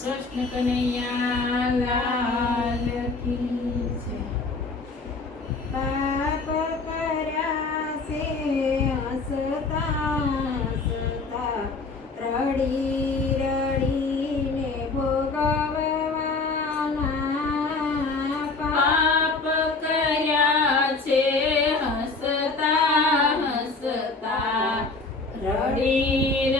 કૃષ્ણ કનૈયા લાલ કી છે પાપ પરાસે હસતા હસતા રડી રડીને ભોગવવાના પાપ કર્યા છે હસતા હસતા રડી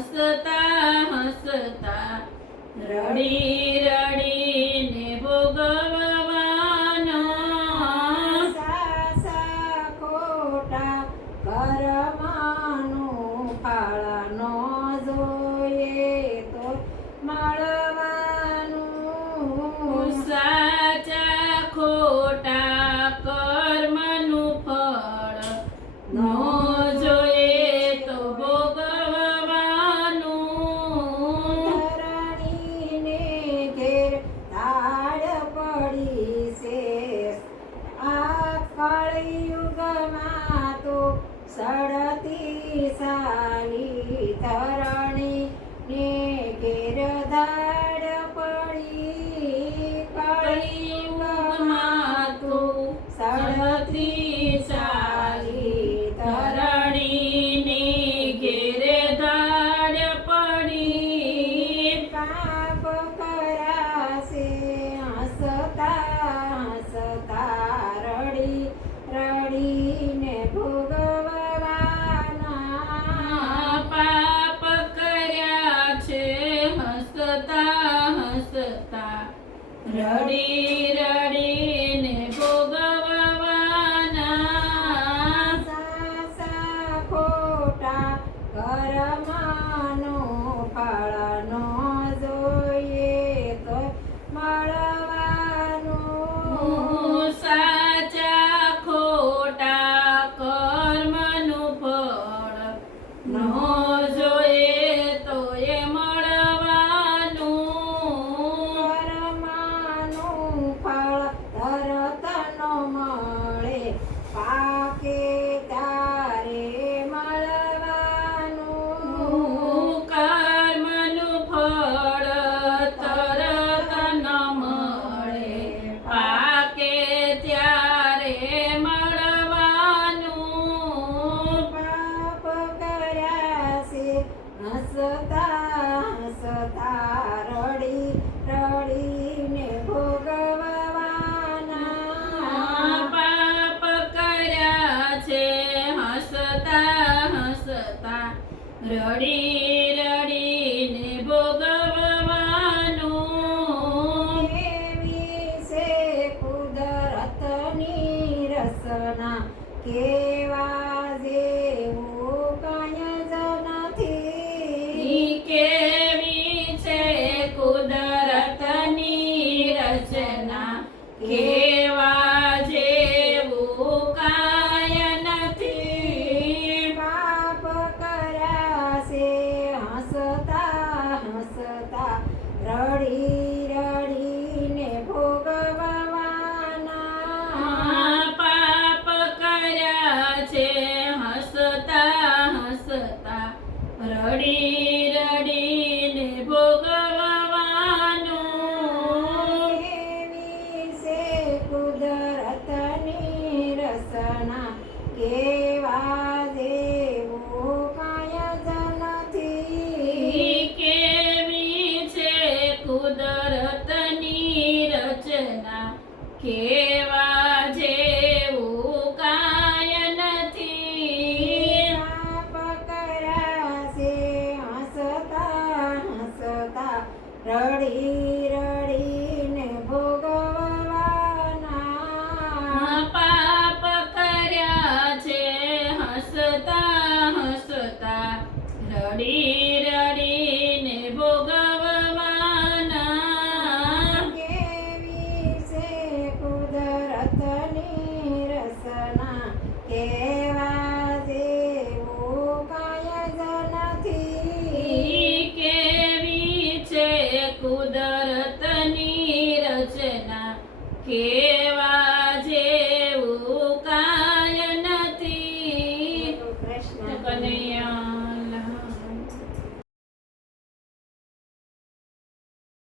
હસતા હસતા રડી રડીને ભોગવવાનો. સાસા ખોટા કરવાનું ફાળનો જોઈએ તો મળવાનું. સાચા ખોટા કર્મનું ફળ નો કળયુગમાં તો સડતી સાની ધરણી Ready. રડી રડીને ભોગવવાનું. કેવી છે કુદરતની રસના? કેવા જેવું કાય જ નથી. કેવી છે કુદરતની રચના? કે 给